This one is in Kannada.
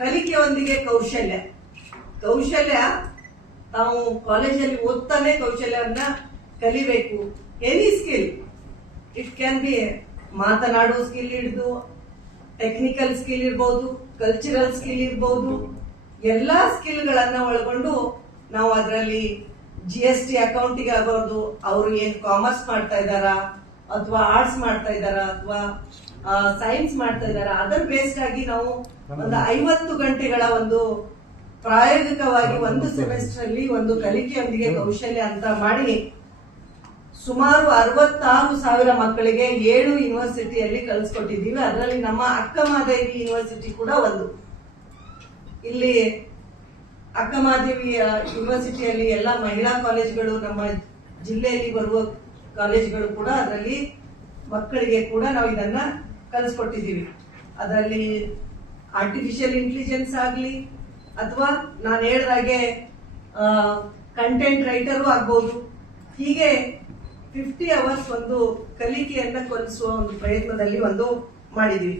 ಕಲಿಕೆಯೊಂದಿಗೆ ಕೌಶಲ್ಯ. ಕೌಶಲ್ಯ ನಾವು ಕಾಲೇಜಲ್ಲಿ ಓದ್ತಾನೆ ಕೌಶಲ್ಯವನ್ನ ಕಲಿಬೇಕು. Any skill, it can be ಮಾತನಾಡೋ ಸ್ಕಿಲ್ ಹಿಡಿದು ಟೆಕ್ನಿಕಲ್ ಸ್ಕಿಲ್ ಇರ್ಬೋದು, ಕಲ್ಚರಲ್ ಸ್ಕಿಲ್ ಇರ್ಬೋದು, ಎಲ್ಲಾ ಸ್ಕಿಲ್ಗಳನ್ನ ಒಳಗೊಂಡು ನಾವು ಅದರಲ್ಲಿ GST ಅಕೌಂಟಿಂಗ್ ಆಗೋದು, ಅವರು ಏನ್ ಕಾಮರ್ಸ್ ಮಾಡ್ತಾ ಇದಾರ ಅಥವಾ ಆರ್ಟ್ಸ್ ಮಾಡ್ತಾ ಇದಾರ ಅಥವಾ ಸೈನ್ಸ್ ಮಾಡ್ತಾ ಇದಾರ, ಅದರ ಬೇಸ್ಡ್ ಆಗಿ ನಾವು ಒಂದು 50 ಗಂಟೆಗಳ ಒಂದು ಪ್ರಾಯೋಗಿಕವಾಗಿ ಒಂದು ಸೆಮಿಸ್ಟರ್ ಅಲ್ಲಿ ಒಂದು ಕಲಿಕೆಯೊಂದಿಗೆ ಕೌಶಲ್ಯ ಅಂತ ಮಾಡಿ ಸುಮಾರು 66,000 ಮಕ್ಕಳಿಗೆ 7 ಯೂನಿವರ್ಸಿಟಿಯಲ್ಲಿ ಕಲಿಸ್ಕೊಟ್ಟಿದ್ದೀವಿ. ಅದರಲ್ಲಿ ನಮ್ಮ ಅಕ್ಕಮಹಾದೇವಿ ಯೂನಿವರ್ಸಿಟಿ ಕೂಡ ಒಂದು. ಇಲ್ಲಿ ಅಕ್ಕಮಹಾದೇವಿ ಯೂನಿವರ್ಸಿಟಿಯಲ್ಲಿ ಎಲ್ಲ ಮಹಿಳಾ ಕಾಲೇಜ್ಗಳು, ನಮ್ಮ ಜಿಲ್ಲೆಯಲ್ಲಿ ಬರುವ ಕಾಲೇಜ್ಗಳು ಕೂಡ ಅದರಲ್ಲಿ ಮಕ್ಕಳಿಗೆ ಕೂಡ ನಾವು ಇದನ್ನ ಕಲಿಸ್ಕೊಟ್ಟಿದ್ದೀವಿ. ಅದರಲ್ಲಿ ಆರ್ಟಿಫಿಷಿಯಲ್ ಇಂಟೆಲಿಜೆನ್ಸ್ ಆಗಲಿ ಅಥವಾ ನಾನು ಹೇಳಿದಾಗೆ ಕಂಟೆಂಟ್ ರೈಟರು ಆಗ್ಬಹುದು, ಹೀಗೆ 50 ಅವರ್ಸ್ ಒಂದು ಕಲಿಕೆಯನ್ನ ಕಲಿಸುವ ಒಂದು ಪ್ರಯತ್ನದಲ್ಲಿ ಒಂದು ಮಾಡಿದ್ವಿ.